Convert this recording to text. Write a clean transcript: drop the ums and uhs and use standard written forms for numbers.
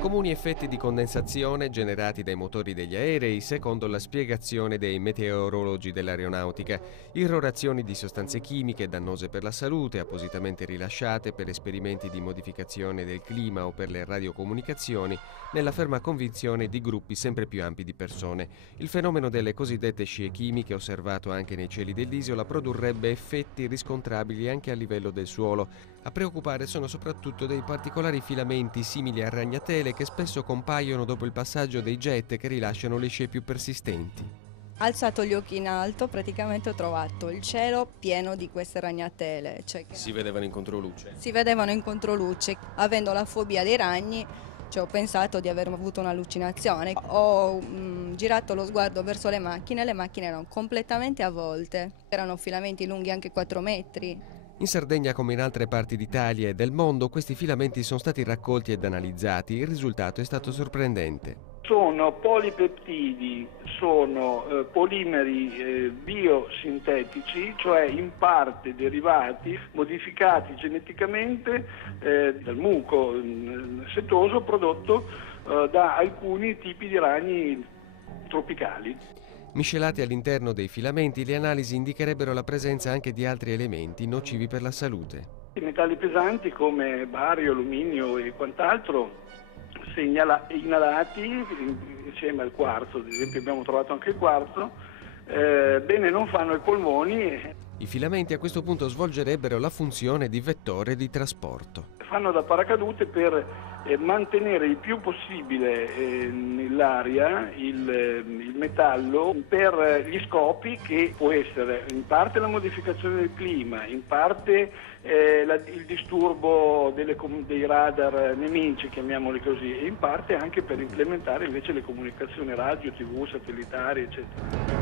Comuni effetti di condensazione generati dai motori degli aerei, secondo la spiegazione dei meteorologi dell'aeronautica. Irrorazioni di sostanze chimiche dannose per la salute, appositamente rilasciate per esperimenti di modificazione del clima o per le radiocomunicazioni, nella ferma convinzione di gruppi sempre più ampi di persone. Il fenomeno delle cosiddette scie chimiche, osservato anche nei cieli dell'isola, produrrebbe effetti riscontrabili anche a livello del suolo. A preoccupare sono soprattutto dei particolari filamenti simili a ragnatele che spesso compaiono dopo il passaggio dei jet che rilasciano le scie più persistenti. Alzato gli occhi in alto, praticamente ho trovato il cielo pieno di queste ragnatele. Si vedevano in controluce. Si vedevano in controluce. Avendo la fobia dei ragni, ho pensato di aver avuto un'allucinazione. Ho girato lo sguardo verso le macchine erano completamente avvolte. Erano filamenti lunghi anche 4 metri. In Sardegna, come in altre parti d'Italia e del mondo, questi filamenti sono stati raccolti ed analizzati. Il risultato è stato sorprendente. Sono polipeptidi, sono polimeri biosintetici, cioè in parte derivati, modificati geneticamente dal muco setoso prodotto da alcuni tipi di ragni tropicali. Miscelati all'interno dei filamenti, le analisi indicherebbero la presenza anche di altri elementi nocivi per la salute. I metalli pesanti come bario, alluminio e quant'altro inalati insieme al quarzo, ad esempio abbiamo trovato anche il quarzo, bene non fanno ai polmoni. I filamenti a questo punto svolgerebbero la funzione di vettore di trasporto. Fanno da paracadute per mantenere il più possibile nell'aria il metallo per gli scopi che può essere in parte la modificazione del clima, in parte il disturbo dei radar nemici, chiamiamoli così, e in parte anche per implementare invece le comunicazioni radio, TV, satellitari, eccetera.